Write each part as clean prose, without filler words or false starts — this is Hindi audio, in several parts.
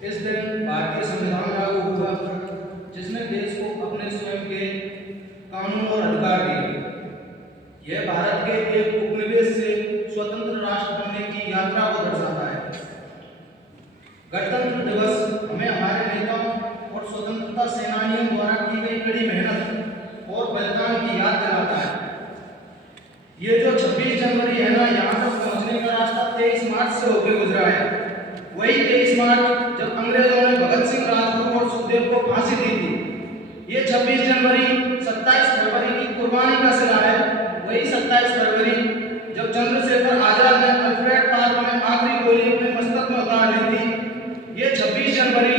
इस दिन भारतीय संविधान लागू हुआ, जिसने देश को अपने स्वयं के कानून और अधिकार दिए। यह भारत के एक उपनिवेश से स्वतंत्र राष्ट्र बनने की यात्रा को दर्शाता है। गणतंत्र दिवस हमें हमारे नेताओं और स्वतंत्रता सेनानियों द्वारा की गई कड़ी मेहनत और बलिदान की याद दिलाता है। ये जो 26 जनवरी है ना, यहाँ तक पहुँचने का रास्ता 23 मार्च से होकर गुजरा है। वही 23 मार्च जब अंग्रेजों ने भगत सिंह, राजगुरु और सुखदेव को फांसी दी थी। ये 26 जनवरी 27 फरवरी की कुर्बानी का सिला है। वही 27 फरवरी जब चंद्रशेखर आजाद ने अल्फ्रेड पार्क में आखिरी गोली अपने मस्तक में उतार ली थी। ये 26 जनवरी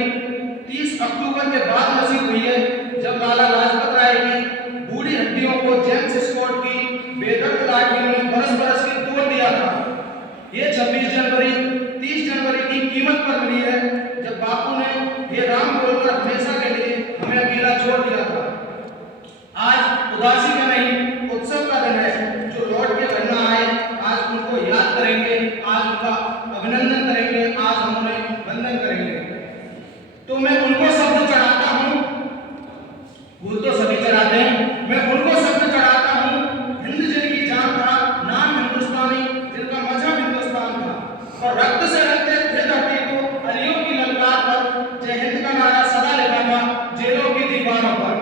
30 अक्टूबर के बाद नसीब हुई है, जब लाला लाजपत राय की बूढ़ी हड्डियों को जेम्स स्कॉट की बेदर्द लाठियों ने बरस बरस के तोड़ दिया था। ये 26 जनवरी 30 जनवरी की कीमत पर मिली है, जब बापू ने ये राम बोलकर हमेशा के लिए हमें अकेला छोड़ दिया था। आज उदासी का नहीं, उत्सव का दिन है। जो लौट के घर न आए, आज उनको याद करेंगे, आज उनका अभिनंदन करेंगे, आज हम उन्हें वंदन करेंगे। तो मैं उनको शब्द चढ़ाता हूँ, फूल तो सभी चढ़ाते हैं, मैं उनको शब्द चढ़ाता हूँ। हिंद जिनकी जान था, नाम हिंदुस्तानी, जिनका मजहब हिंदुस्तान था, और रक्त से रखते थे धरती को अलियों की ललकार पर। जय हिंद का नारा सदा लिखा था जेलों की दीवारों पर।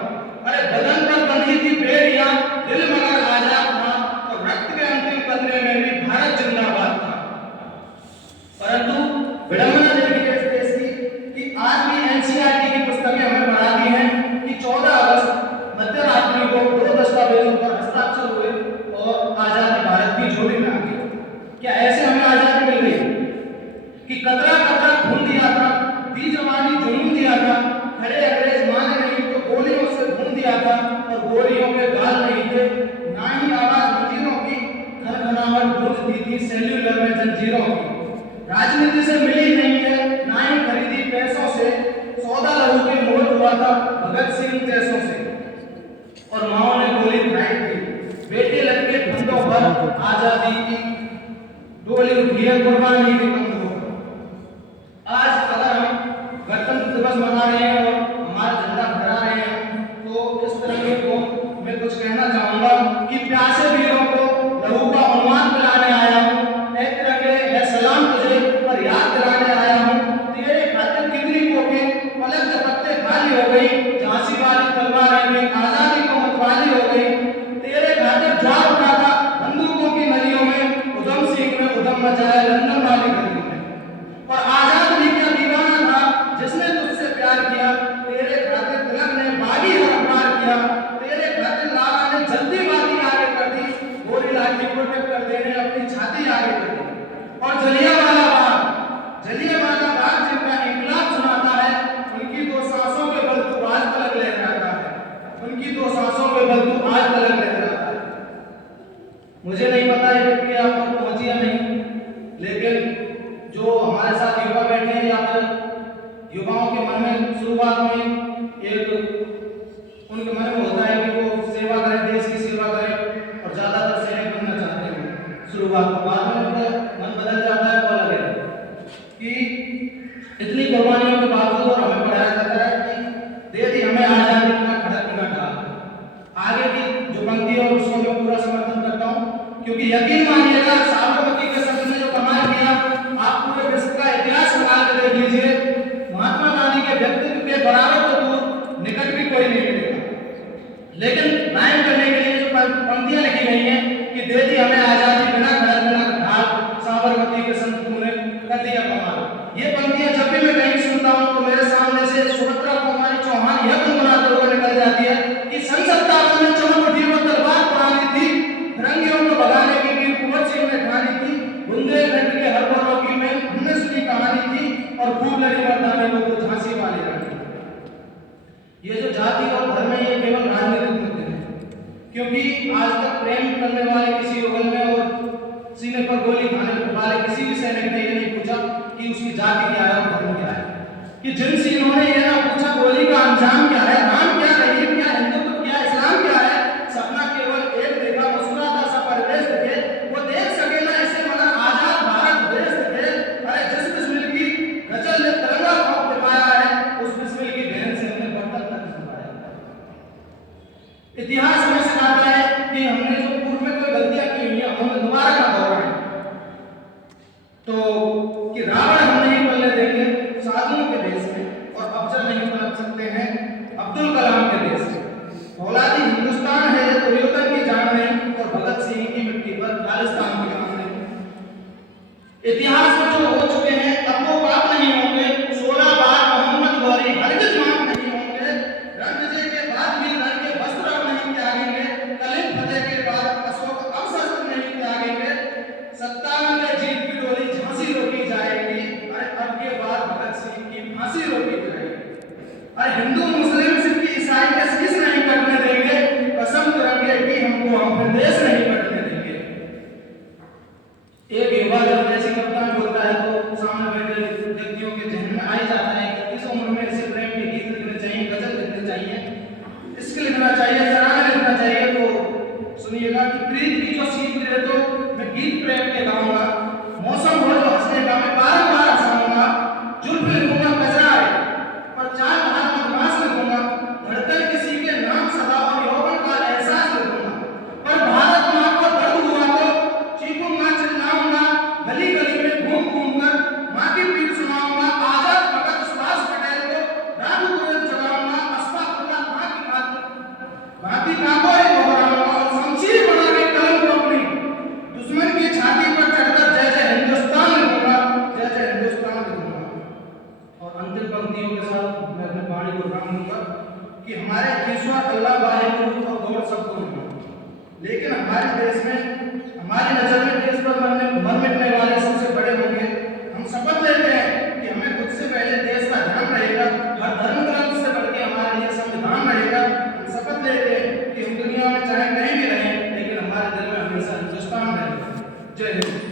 अरे बदन पर बंधी थी बेड़ियां, दिल मगर आजाद था, और रक्त के अंतिम कतरे में भी भारत जिंदाबाद था। परंतु विडंबना देखिए इस देश की कि आज भी एनसीईआरटी की पुस्तकें हमें पढ़ाती हैं कि 14 अगस्त मध्यरात्रि को 2 दस्तावेजों पर हस्ताक्षर हुए और आजादी भारत की झोली में आ गई। क्या ऐसे हमें आजादी मिल गई कि कतरा कतरा खून दिया था, दी जवानी जुनून दिया था, खड़े अंग्रेज माने नहीं तो गोलियों से खून दिया था, और गोलियों के गाल नहीं थे, ना ही आवाज वजीरों की खनखनाहट गूंजती थी सेल्यूलर में जंजीरों की। राजनीति से मिली नहीं है, ना ही खरीदी पैसों से, सौदा लहू के मोल हुआ था भगत सिंह जैसों से, और माओ ने गोली खाई थी। बेटे लड़के फंदों पर आजादी की डोली उठी है, कुर्बानी की बंद हो। आज अगर हम गणतंत्र दिवस मना रहे हैं और हमारा झंडा फहरा रहे हैं, तो इस तिरंगे को मैं कुछ कहना चाहूंगा कि प्यासे वीरों को लहू का उन्माद पिलाने आया हूँ। ऐ तिरंगे है सलाम तुझे, पर याद दिलाने आया हूँ। तेरे खातिर कितनी कोकें पलक झपकते खाली हो गई, झांसी वाली तलवारें भी आजादी को मतवाली हो गई। तेरे खातिर ज्वार उठा था बंदूकों की नदियों में, उधम सिंह ने उधम मचाया लंदन वाली गलियों में। और आजाद भी क्या दीवाना था जिसने तुझसे प्यार किया। तेरे खातिर तिलक ने बागी हरपार किया, तेरे खातिर लाला ने जल्दीबाजी आगे कर दी, गोली लाठी को टक्कर देने अपनी छाती आगे कर दी। और जलियांवाला बाग जिनका इंकलाब सुनाता है, उनकी 2 सांसों के बल तू आज तलक ले रहा है, उनकी 2 सांसों के बल तू आज तलक ले रहा है। मुझे नहीं पता ये व्यक्ति आप तक पहुंची या नहीं, लेकिन जो हमारे साथ युवा बैठे हैं या फिर युवाओं के मन में शुरुआत में एक उनके मन में होता है कि वो सेवा करें, देश की सेवा करें, और ज्यादातर सैनिक बनना चाहते हैं शुरुआत में। बाद में उनका मन बदल जाता है, वो अलग है कि इतनी कुर्बानियों के बावजूद और हमें पढ़ाया जाता है कि दे दी हमें आजादी का खड़क न डाल। आगे की जो पंक्ति है उसको मैं पूरा समर्थन करता हूँ, क्योंकि यकीन मानिएगा साबरमती के संत ने जो कमाल किया, आप पूरे विश्व का इतिहास निकाल के देख लीजिए, महात्मा गांधी के व्यक्तित्व के बराबर तो दूर निकट भी कोई नहीं मिलेगा। लेकिन कायम करने के लिए जो पंक्तियां लिखी गई हैं कि दे दी हमें आजादी बिना खड़क बिना ढाल, साबरमती के संत ने कर दिया कमाल। ये पंक्तियां जब भी मैं कहीं सुनता हूँ तो मेरे सामने से सुभद्रा कुमारी चौहान यह गुनगुनाते हुए निकल जाती है कि सन 57 में चमक उठी वो तलवार पुरानी थी, फिरंगियों को भगाने की वीर कुंवर सिंह ने ठानी थी, बुंदेलखंड के हर बड़ों की में हमने सुनी कहानी थी, और खूब लड़ी मर्दानी वो तो झांसी वाली रानी। ये जो जाति और धर्म है ये केवल राजनीतिक मुद्दे हैं, क्योंकि आज तक प्रेम करने वाले किसी युगल में और सीने पर गोली खाने वाले किसी भी सैनिक ने ये नहीं पूछा कि उसकी जाति क्या है और धर्म क्या है, कि जिनसे इन्होंने ये ना पूछा गोली का अंजाम क्या है, राम क्या, रहीम क्या, हिंदुत्व क्या, इस्लाम क्या है। सपना केवल एक देखा, मुस्कुराता सा परिवेश देखे, वो देख सके ना इसे मगर आजाद भारत देश देखे। अरे जिस बिस्मिल की गजल ने तिरंगा तो कि रावण हम नहीं पलने देंगे साधुओं के देश में, और अफजल नहीं पलट सकते हैं अब्दुल कलाम के देश में। फौलादी हिंदुस्तान है ये दुर्योधन की जान नहीं, और भगत सिंह की मिट्टी पर खालिस्तान की जान नहीं। इतिहास में जो हो चुके हैं अब वो बात नहीं होंगे। 16 बार मोहम्मद गौरी हरगिज माफ नहीं होंगे। रणविजय के बाद भी रण के वस्त्र नहीं त्यागेंगे। कलिंग फतेह के बाद अशोक अब शस्त्र नहीं त्यागेंगे। 57 में जीत की डोली झांसी रोकी जाएगी, अरे अब के बाद भगत सिंह की फांसी रोकी जाएगी। अरे हिंदू मुस्लिम सिख ईसाई के शीश नहीं कटने देंगे। कसम तिरंगे की हमको अपने देश नहीं कटने देंगे। एक युवा जब ऐसी कप्तान बोलता है तो सामने बैठे व्यक्तियों के जहन में आ ही जाता है कि इस उम्र में ऐसे प्रेम के गीत लिखने चाहिए, गजल लिखने चाहिए, इश्क लिखना चाहिए, तराने लिखना चाहिए। तो सुनिएगा कि प्रीत की जो सीख दे तो मैं गीत प्रेम के गाऊंगा। मौसम हो जो हंसने का मैं बार-बार हंसाऊंगा। जुल्फ लिखूंगा कजरा पर चार बार बदमाश लिखूंगा। धड़कन किसी के नाम सदा और यौवन का एहसास लिखूंगा। पर भारत मां को दर्द हुआ तो चीखूंगा, चिल्लाऊंगा, गली गली में घूम घूम कर मां की पीठ सुनाऊंगा। आजाद भगत सुभाष पटेल को राग गुरु जगाऊंगा। अस्फाकुल्लाह मां की भांति कांबो दोहराऊंगा, और शमशीर बना के कलम को अपनी दुश्मन की छाती पर चढ़कर जय जय हिंदुस्तान लिखूंगा, जय जय हिंदुस्तान लिखूंगा। और अंतिम पंक्तियों के साथ मैं अपने वाणी को विराम दूंगा कि हमारे ईश्वर अल्लाह वाहिगुरु और गौर सबको है, लेकिन हमारे देश में हमारी नजर में देश पर मर मिटने वाले सबसे बड़े होंगे। हम शपथ लेते हैं कि हमें खुद से पहले देश का ध्यान रहेगा, हर धर्म ग्रंथ से बढ़ के हमारे लिए संविधान रहेगा। हम शपथ लेते हैं कि हम दुनिया में चाहे कहीं भी रहें, लेकिन हमारे दिल में हमेशा हिंदुस्तान रहेगा। जय हिंद।